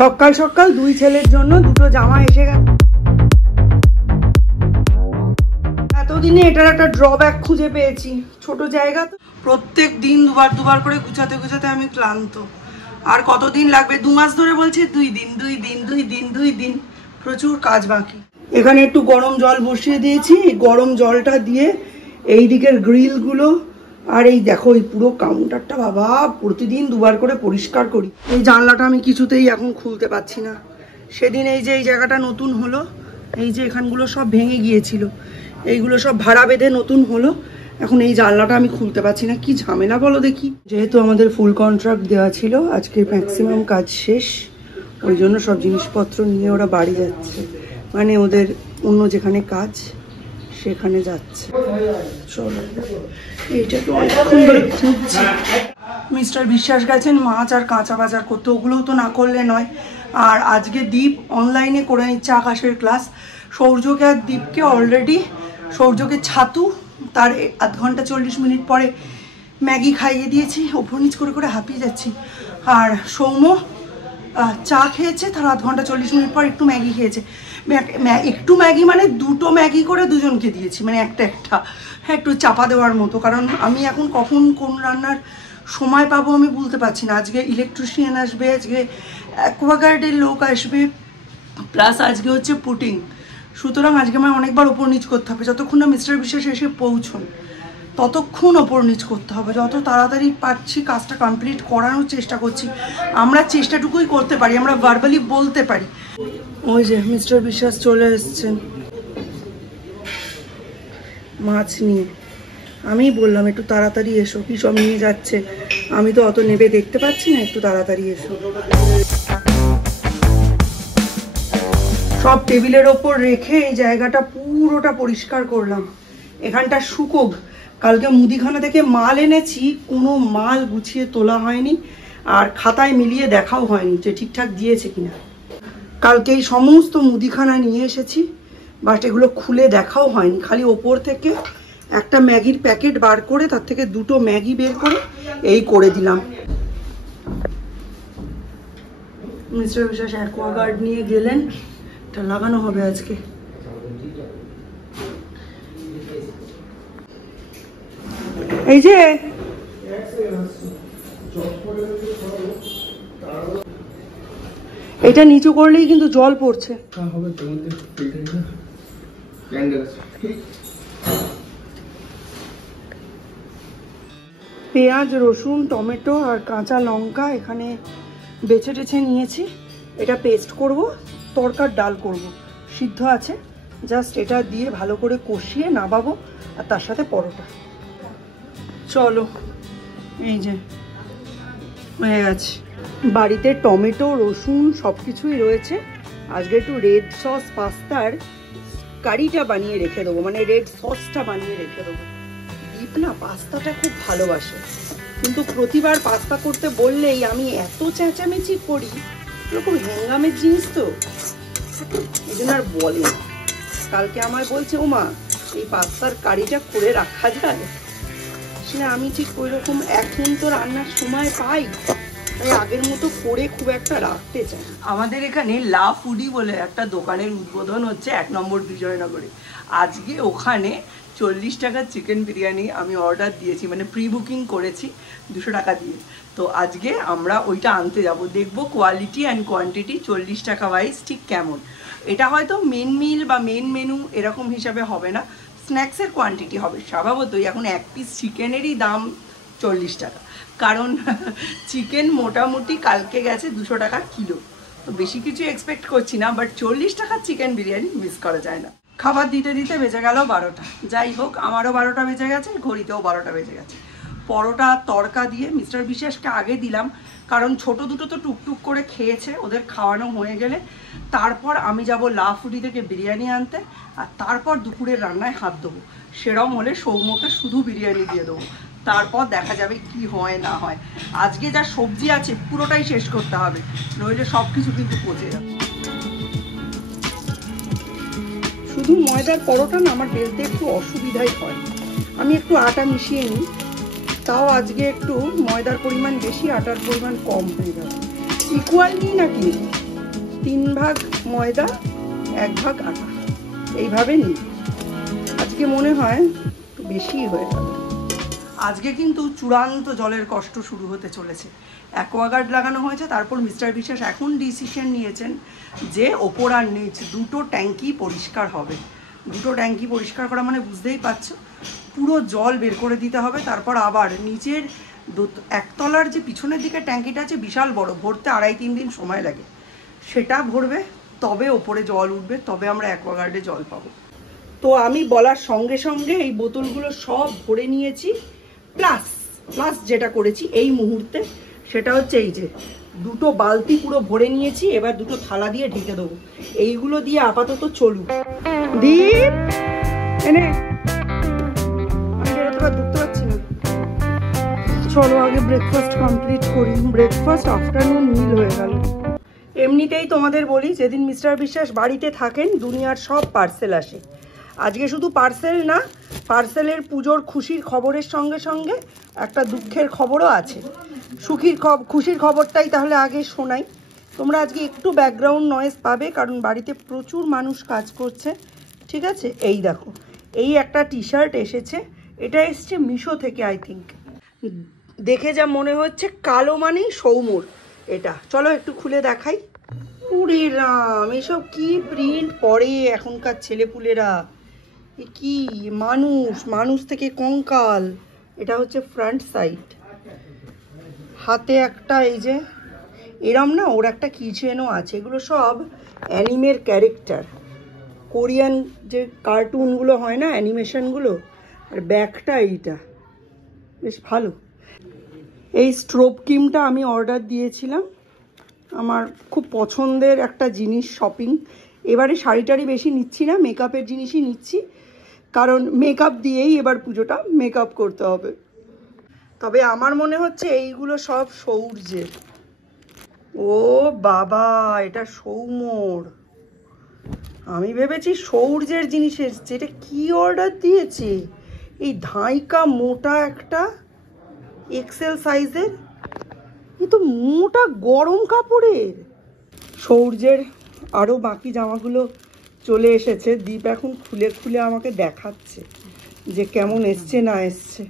সকাল সকাল দুই ছেলের জন্য দুটো জামা এসে গেছে। এতদিনে এটার একটা ড্রব্যাক খুঁজে পেয়েছি, ছোট জায়গা তো, প্রত্যেক দিন দুবার করে গুছাতে গুছাতে আমি ক্লান্ত। আর কতদিন লাগবে? 2 মাস ধরে বলছে 2 দিন, প্রচুর কাজ বাকি। এখানে একটু গরম জল বসিয়ে দিয়েছি, গরম জলটা দিয়ে এই দিকের গ্রিলগুলো আর এই দেখো এই পুরো কাউন্টারটা বাবা প্রতিদিন 2 বার করে পরিষ্কার করি। এই জানলাটা আমি কিছুতেই এখন খুলতে পারছি না। সেদিন এই যে এই জায়গাটা নতুন হলো, এই যে এখানগুলো সব ভেঙে গিয়েছিল, এইগুলো সব ভাড়া বেঁধে নতুন হলো, এখন এই জানলাটা আমি খুলতে পারছি না। কি ঝামেলা বলো দেখি। যেহেতু আমাদের ফুল কন্ট্রাক্ট দেওয়া ছিল, আজকে ম্যাক্সিমাম কাজ শেষ, ওই জন্য সব জিনিসপত্র নিয়ে ওরা বাড়ি যাচ্ছে, মানে ওদের অন্য যেখানে কাজ সেখানে যাচ্ছে। চলো এইটা তো অনেকক্ষণ ধরে খুঁজছি। মিস্টার বিশ্বাস গেছেন মাছ আর কাঁচা বাজার করতে, ওগুলোও তো না করলে নয়। আর আজকে দীপ অনলাইনে করে নিচ্ছে আকাশের ক্লাস। সৌর্যকে আর দীপকে অলরেডি, সৌর্যকে ছাতু, তার 1/2 ঘন্টা 40 মিনিট পরে ম্যাগি খাইয়ে দিয়েছি, ওপর নিচ করে করে হাঁপিয়ে যাচ্ছি। আর সৌম্য চা খেয়েছে, তার 1/2 ঘন্টা 40 মিনিট পর একটু ম্যাগি খেয়েছে। একটু ম্যাগি মানে 2টো ম্যাগি করে দুজনকে দিয়েছি, মানে একটা হ্যাঁ, একটু চাপা দেওয়ার মতো। কারণ আমি এখন কখন কোন রান্নার সময় পাবো আমি বলতে পারছি না। আজকে ইলেকট্রিশিয়ান আসবে, আজকে অ্যাকোয়াগার্ডের লোক আসবে, প্লাস আজকে হচ্ছে পুটিং। সুতরাং আজকে আমার অনেকবার ওপর নিচ করতে হবে। যতক্ষণ না মিস্টার বিশ্বাস এসে পৌঁছন ততক্ষণ ওপর নিচ করতে হবে। যত তাড়াতাড়ি পারছি কাজটা কমপ্লিট করানোর চেষ্টা করছি। আমরা চেষ্টাটুকুই করতে পারি, আমরা ভার্বালি বলতে পারি। ওই যে মিস্টার বিশ্বাস চলে এসছেন মাছ নিয়ে। আমি বললাম একটু তাড়াতাড়ি এসো, কি সব নিয়ে যাচ্ছে, আমি তো অত নেবে দেখতে পাচ্ছি না, একটু তাড়াতাড়ি এসো। সব টেবিলের ওপর রেখে এই জায়গাটা পুরোটা পরিষ্কার করলাম। এখানটা শুকোক। কালকে মুদিখানা থেকে মাল এনেছি, কোনো মাল গুছিয়ে তোলা হয়নি, আর খাতায় মিলিয়ে দেখাও হয়নি যে ঠিকঠাক দিয়েছে কিনা। কালকে এই সমস্ত মুদিখানা নিয়ে এসেছি, বাট এগুলো খুলে দেখাও হয়নি। খালি ওপর থেকে একটা ম্যাগির প্যাকেট বার করে তার থেকে 2টো ম্যাগি বের করে এই করে দিলাম। মিস্টার বিশ্বাস অ্যাকোয়াগার্ড নিয়ে গেলেন, এটা লাগানো হবে আজকে। এই যে এটা নিচু করলেই কিন্তু জল পড়ছে। পেঁয়াজ, রসুন, টমেটো আর কাঁচা লঙ্কা এখানে বেছে টেছে নিয়েছি। এটা পেস্ট করব, তরকার ডাল করব, সিদ্ধ আছে, জাস্ট এটা দিয়ে ভালো করে কষিয়ে নামাবো, আর তার সাথে পরোটা। চলো এই যে হয়ে গেছে। বাড়িতে টমেটো, রসুন সব কিছুই রয়েছে। আজকে একটু রেড সস পাস্তার কারিটা বানিয়ে রেখে দেবো, মানে রেড সসটা বানিয়ে রেখে দেবো। দীপ না পাস্তাটা খুব ভালোবাসে, কিন্তু প্রতিবার পাস্তা করতে বললেই আমি এত চেঁচামেচি করি, এরকম হ্যাঙ্গামের জিনিস তো, এই জন্য আর বলে না। কালকে আমায় বলছে ওমা এই পাস্তার কারিটা করে রাখা যায়, আসলে আমি ঠিক ওই রকম এখন তো রান্নার সময় পাই, তাই আগের মতো করে খুব একটা রাখতে চাই। আমাদের এখানে লা ফুডি বলে একটা দোকানের উদ্বোধন হচ্ছে 1 নম্বর বিজয়নগরে। আজকে ওখানে 40 টাকার চিকেন বিরিয়ানি আমি অর্ডার দিয়েছি, মানে প্রি বুকিং করেছি 200 টাকা দিয়ে। তো আজকে আমরা ওইটা আনতে যাব, দেখবো কোয়ালিটি অ্যান্ড কোয়ান্টিটি 40 টাকা ওয়াইজ ঠিক কেমন। এটা হয়তো মেন মিল বা মেন মেনু এরকম হিসাবে হবে না, স্ন্যাক্সের কোয়ান্টিটি হবে। স্বভাবতই এখন 1 পিস চিকেনেরই দাম 40 টাকা, কারণ চিকেন মোটামুটি কালকে গেছে 200 টাকা কিলো। তো বেশি কিছু এক্সপেক্ট করছি না, বাট 40 টাকার চিকেন বিরিয়ানি মিস করা যায় না। খাবার দিতে দিতে বেজে গেল 12টা। যাই হোক, আমারও 12টা বেজে গেছে, ঘড়িতেও 12টা বেজে গেছে। পরোটা তড়কা দিয়ে মিস্টার বিশ্বাসকে আগে দিলাম, কারণ ছোট দুটো তো টুকটুক করে খেয়েছে, ওদের খাওয়ানো হয়ে গেলে তারপর আমি যাব লা ফুডি থেকে বিরিয়ানি আনতে, আর তারপর দুপুরের রান্নায় হাত দেবো। সেরকম হলে সৌম্যকে শুধু বিরিয়ানি দিয়ে দেবো, তারপর দেখা যাবে কি হয় না হয়। আজকে যা সবজি আছে পুরোটাই শেষ করতে হবে, নইলে সব কিছু কিন্তু পচে যাবে। শুধু ময়দার পরোটা না আমার বেলতে একটু অসুবিধাই হয়, আমি একটু আটা মিশিয়ে নিই, তাও আজকে একটু ময়দার পরিমাণ বেশি, আটার পরিমাণ কম হয়ে গেল। ইকুয়াল নিই নাকি ভাগ ময়দা 1 ভাগ আটা, এইভাবে নিই। আজকে মনে হয় একটু বেশি হয়ে গেল। আজকে কিন্তু চূড়ান্ত জলের কষ্ট শুরু হতে চলেছে। অ্যাকোয়াগার্ড লাগানো হয়েছে, তারপর মিস্টার বিশ্বাস এখন ডিসিশন নিয়েছেন যে ওপর আর নিচ দুটো ট্যাঙ্কি পরিষ্কার হবে। দুটো ট্যাঙ্কি পরিষ্কার করা মানে বুঝতেই পারছো, পুরো জল বের করে দিতে হবে। তারপর আবার নিচের একতলার যে পিছনের দিকে ট্যাঙ্কিটা আছে বিশাল বড়, ভরতে 2.5-3 দিন সময় লাগে। সেটা ভরবে, তবে ওপরে জল উঠবে, তবে আমরা অ্যাকোয়াগার্ডে জল পাবো। তো আমি বলার সঙ্গে সঙ্গে এই বোতলগুলো সব ভরে নিয়েছি। প্লাস যেটা করেছি এই মুহূর্তে সেটা হচ্ছে এই যে দুটো বালতি পুরো ভরে নিয়েছি। এবার দুটো থালা দিয়ে ঢেকে দেবো। এইগুলো দিয়ে আপাতত চলুক। দীপ এনে, আমি বেরোতে ঢুকতে পারছি না। চলো আগে ব্রেকফাস্ট কমপ্লিট করি। ব্রেকফাস্ট আফটারনুন মিল হয়ে গেল। এমনিতেই তোমাদের বলি, যেদিন মিস্টার বিশ্বাস বাড়িতে থাকেন দুনিয়ার সব পার্সেল আসে। আজকে শুধু পার্সেল না, পার্সেলের পুজোর খুশির খবরের সঙ্গে সঙ্গে একটা দুঃখের খবরও আছে। খুশির খবরটাই তাহলে আগে শোনাই। তোমরা আজকে একটু ব্যাকগ্রাউন্ড নয়েজ পাবে, কারণ বাড়িতে প্রচুর মানুষ কাজ করছে, ঠিক আছে? এই দেখো, এই একটা টি শার্ট এসেছে। এটা এসছে মিশো থেকে, আই থিঙ্ক। দেখে যা মনে হচ্ছে কালো মানেই সৌমর। এটা চলো একটু খুলে দেখাই। উরে রাম, এসব কি প্রিন্ট পরে এখনকার ছেলেপুলেরা! কি মানুষ থেকে কঙ্কাল। এটা হচ্ছে ফ্রন্ট সাইড, হাতে একটা এই যে এরম না, ওর একটা কিচেনও আছে। এগুলো সব অ্যানিমের ক্যারেক্টার, কোরিয়ান যে কার্টুনগুলো হয় না, অ্যানিমেশনগুলো। আর ব্যাগটা এইটা বেশ ভালো। এই স্ট্রোব ক্রিমটা আমি অর্ডার দিয়েছিলাম, আমার খুব পছন্দের একটা জিনিস। শপিং এবারে শাড়িটারি বেশি নিচ্ছি না, মেকআপের জিনিসই নিচ্ছি, কারণ মেকআপ দিয়েই এবার পুজোটা মেকআপ করতে হবে। তবে আমার মনে হচ্ছে এইগুলো সব সৌর্যের। ও বাবা, এটা সৌমর। আমি ভেবেছি সৌর্যের জিনিস এসছে। এটা কি অর্ডার দিয়েছে? এই ধাইকা মোটা একটা এক্সেল সাইজের, এ তো মোটা গরম কাপড়ের। সৌর্যের আরও বাকি জামাগুলো চলে এসেছে। দীপ এখন খুলে খুলে আমাকে দেখাচ্ছে যে কেমন এসছে না এসছে।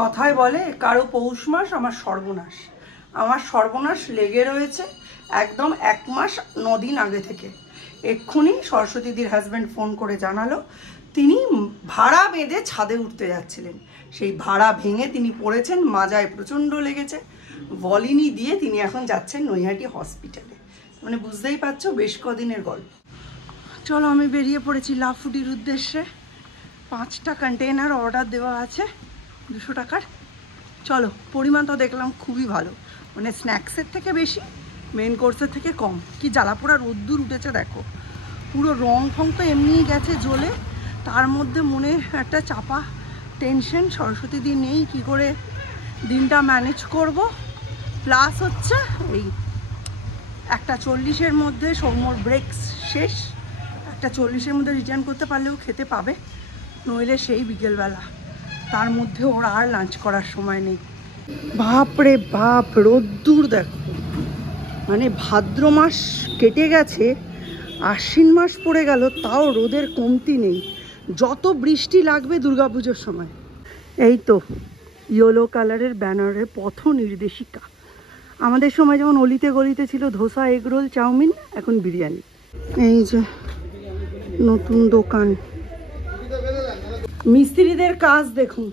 কথায় বলে কারো পৌষ মাস আমার সর্বনাশ। আমার সর্বনাশ লেগে রয়েছে একদম 1 মাস 9 দিন আগে থেকে। এক্ষুনি সরস্বতীদির হাজব্যান্ড ফোন করে জানালো তিনি ভাড়া বেঁধে ছাদে উঠতে যাচ্ছিলেন। সেই ভাড়া ভেঙে তিনি পড়েছেন, মাজায় প্রচণ্ড লেগেছে। ভলিনি দিয়ে তিনি এখন যাচ্ছেন নৈহাটি হসপিটালে। মানে বুঝতেই পারছো বেশ কদিনের গল্প। চলো আমি বেরিয়ে পড়েছি লাভফুটির উদ্দেশ্যে। 5টা কন্টেনার অর্ডার দেওয়া আছে 200 টাকার। চলো, পরিমাণ তো দেখলাম খুবই ভালো, মানে স্ন্যাক্সের থেকে বেশি, মেন কোর্সের থেকে কম। কি জ্বালাপোড়া রোদ্দুর উঠেছে দেখো, পুরো রং ফং তো এমনিই গেছে জ্বলে, তার মধ্যে মনে একটা চাপা টেনশন, সরস্বতী দিন নেই, কী করে দিনটা ম্যানেজ করব। প্লাস হচ্ছে এই 1:40-এর মধ্যে সৌমর ব্রেকস শেষ। 1:40-এর মধ্যে রিটার্ন করতে পারলেও খেতে পাবে, নইলে সেই বিকেলবেলা। তার মধ্যে ওর আর লাঞ্চ করার সময় নেই। বাপরে বাপ, রোদ্দুর দেখো। মানে ভাদ্র মাস কেটে গেছে, আশ্বিন মাস পড়ে গেল, তাও রোদের কমতি নেই। যত বৃষ্টি লাগবে দুর্গাপুজোর সময়। এই তো ইয়েলো কালারের ব্যানারের পথ নির্দেশিকা। আমাদের সময় যেমন অলিতে গলিতে ছিল ধোসা, এগরোল, চাউমিন, এখন বিরিয়ানি। এই যে নতুন দোকান। মিস্ত্রিদের কাজ দেখুন,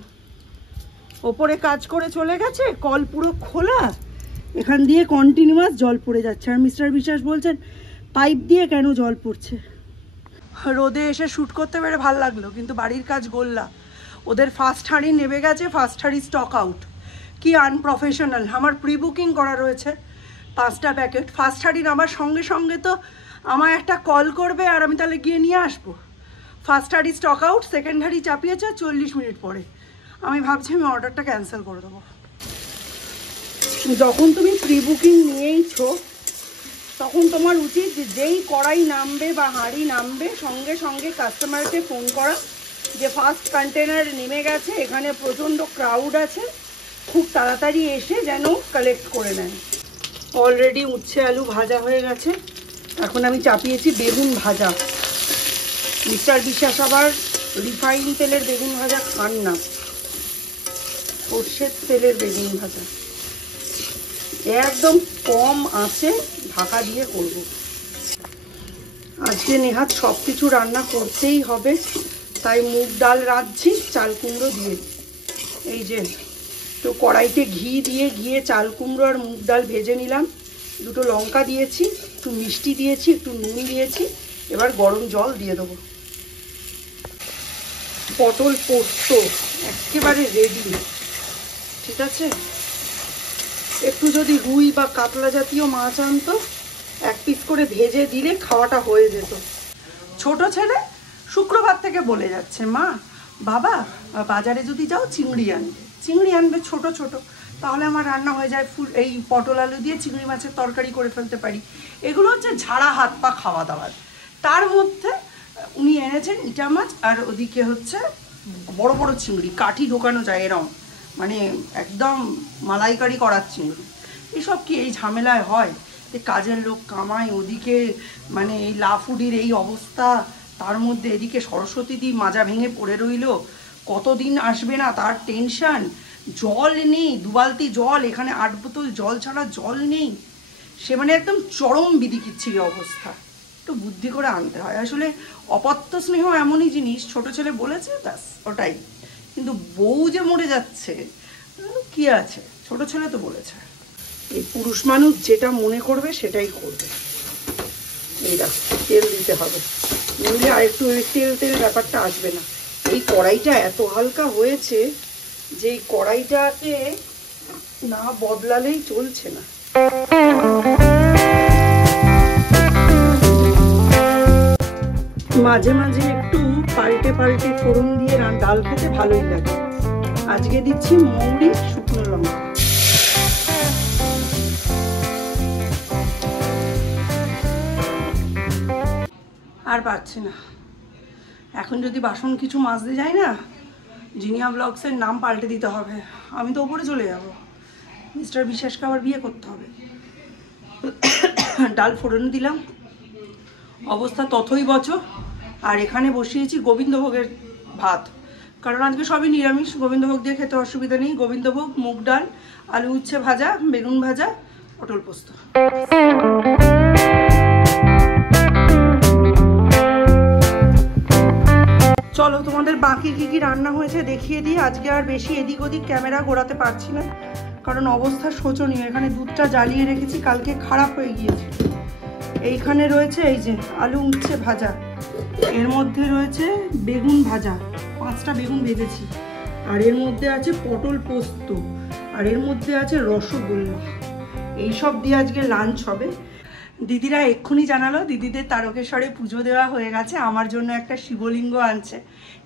ওপরে কাজ করে চলে গেছে, কল পুরো খোলা, এখান দিয়ে কন্টিনিউয়াস জল পড়ে যাচ্ছে। আর মিস্টার বিশ্বাস বলছেন পাইপ দিয়ে কেন জল পড়ছে। রোদে এসে শ্যুট করতে পেরে ভালো লাগলো, কিন্তু বাড়ির কাজ গোল্লা। ওদের ফার্স্ট হাঁড়ি নেমে গেছে, ফার্স্ট হাঁড়ি স্টক আউট। কি আনপ্রফেশনাল। আমার প্রি বুকিং করা রয়েছে 5টা প্যাকেট। ফার্স্ট হাঁড়ি নামার সঙ্গে সঙ্গে তো আমায় একটা কল করবে, আর আমি তাহলে গিয়ে নিয়ে আসবো। ফার্স্ট হাঁড়ি স্টক আউট, সেকেন্ড হাঁড়ি চাপিয়েছে 40 মিনিট পরে। আমি ভাবছি আমি অর্ডারটা ক্যান্সেল করে দেবো। যখন তুমি প্রি বুকিং নিয়েইছো, তখন তোমার উচিত যেই কড়াই নামবে বা হাঁড়ি নামবে, সঙ্গে সঙ্গে কাস্টমারকে ফোন করা যে ফার্স্ট কন্টেনার নেমে গেছে, এখানে প্রচণ্ড ক্রাউড আছে, খুব তাড়াতাড়ি এসে যেন কালেক্ট করে নেন। অলরেডি উচ্ছে আলু ভাজা হয়ে গেছে, এখন আমি চাপিয়েছি বেগুন ভাজা। মিস্টার বিশ্বাস আবার রিফাইন তেলের বেগুন ভাজা খান না, সর্ষের তেলের বেগুন ভাজা। একদম কম আঁচে ঢাকা দিয়ে করব। আজকে নেহাত সব কিছু রান্না করতেই হবে, তাই মুগ ডাল রাঁধছি চাল কুমড়ো দিয়ে। এই যে তো কড়াইতে ঘি দিয়ে চাল কুমড়ো আর মুগ ডাল ভেজে নিলাম। দুটো লঙ্কা দিয়েছি, একটু মিষ্টি দিয়েছি, একটু নুন দিয়েছি। এবার গরম জল দিয়ে দেবো। পটল পোস্ত একেবারে রেডি। ঠিক আছে, একটু যদি রুই বা কাতলা জাতীয় মাছ আনতো, 1 পিস করে ভেজে দিলে খাওয়াটা হয়ে যেত। ছোট ছেলে শুক্রবার থেকে বলে যাচ্ছে, মা বাবা বাজারে যদি যাও চিংড়ি আনবে ছোট ছোট, তাহলে আমার রান্না হয়ে যায়। এই পটল আলু দিয়ে চিংড়ি মাছের তরকারি করে ফেলতে পারি। এগুলো হচ্ছে ঝাড়া হাত পা খাওয়া দাওয়ার। তার মধ্যে উনি এনেছেন ইটা মাছ, আর ওদিকে হচ্ছে বড় বড় চিংড়ি, কাঠি ঢোকানো যায় এরম, মানে একদম মালাইকারি করার চিংড়ি। এসব কি এই ঝামেলায় হয়? কাজের লোক কামায়, ওদিকে মানে এই লাফুডির এই অবস্থা, তার মধ্যে এদিকে সরস্বতীদি মাজা ভেঙে পড়ে রইল, কতদিন আসবে না তার টেনশন। জল নেই, 2 বালতি জল, এখানে 8 বোতল জল ছাড়া জল নেই। সে মানে একদম চরম বিদিকিচ্ছিরি অবস্থা। একটু বুদ্ধি করে আনতে হয়। আসলে অপত্য স্নেহ এমনই জিনিস, ছোট ছেলে বলেছে ব্যাস ওটাই। কিন্তু বউ যে মরে যাচ্ছে কি আছে, ছোট ছেলে তো বলেছে। এই পুরুষ মানুষ যেটা মনে করবে সেটাই করবে। এই দেখ, তেল দিতে হবে, নইলে আর একটু তেল ব্যাপারটা আসবে না। এই কড়াইটা এত হালকা হয়েছে যে এই কড়াইটাকে না বদলালেই চলছে না। মাঝে মাঝে একটু পাল্টে ফোড়ন দিয়ে ডাল খেতে ভালোই লাগে। আজকে দিচ্ছি মৌরি, শুকনো লঙ্কা। আর পারছি না, এখন যদি বাসন কিছু মাজতে যাই না, জিনিয়া ব্লগসের নাম পাল্টে দিতে হবে। আমি তো ওপরে চলে যাব, মিস্টার বিশ্বাসকে আবার বিয়ে করতে হবে। ডাল ফোড়ন দিলাম, অবস্থা ততই বচো। আর এখানে বসিয়েছি গোবিন্দভোগের ভাত, কারণ আজকে সবই নিরামিষ। গোবিন্দভোগ দিয়ে খেতে অসুবিধা নেই। গোবিন্দভোগ, মুগ ডাল, আলু উচ্ছে ভাজা, বেগুন ভাজা, পটল পোস্ত। চলো তোমাদের বাকি কি রান্না হয়েছে দেখিয়ে দিই। আজকে আর বেশি এদিক ওদিক ক্যামেরা ঘোরাতে পারছি না, কারণ অবস্থা শোচনীয়। এখানে দুধটা জ্বালিয়ে রেখেছি, কালকে খারাপ হয়ে গিয়েছে। এইখানে রয়েছে এই যে আলু উচ্ছে ভাজা, এর মধ্যে রয়েছে বেগুন ভাজা, 5টা বেগুন ভেজেছি, আর এর মধ্যে আছে পটল পোস্ত, আর এর মধ্যে আছে রসগোল্লা। এইসব দিয়ে আজকে লাঞ্চ হবে। দিদিরা এক্ষুনি জানালো দিদিদের তারকেশ্বরে পুজো দেওয়া হয়ে গেছে। আমার জন্য একটা শিবলিঙ্গ আনছে,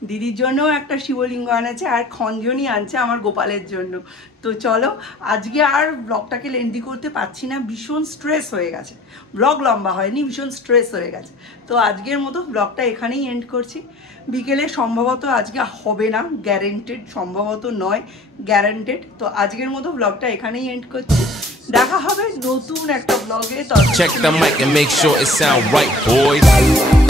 দিদির জন্যও একটা শিবলিঙ্গ আনেছে, আর খঞ্জনি আনছে আমার গোপালের জন্য। তো চলো, আজকে আর ব্লগটাকে লেন্দি করতে পারছি না, ভীষণ স্ট্রেস হয়ে গেছে। ব্লগ লম্বা হয়নি, ভীষণ স্ট্রেস হয়ে গেছে। তো আজকের মতো ব্লগটা এখানেই এন্ড করছি। বিকেলে সম্ভবত আজকে হবে না, গ্যারেন্টেড, সম্ভবত নয় গ্যারেন্টেড। তো আজকের মতো ব্লগটা এখানেই এন্ড করছি। দেখা হবে নতুন একটা ব্লগে। Check the mic and make sure it sound right, boys.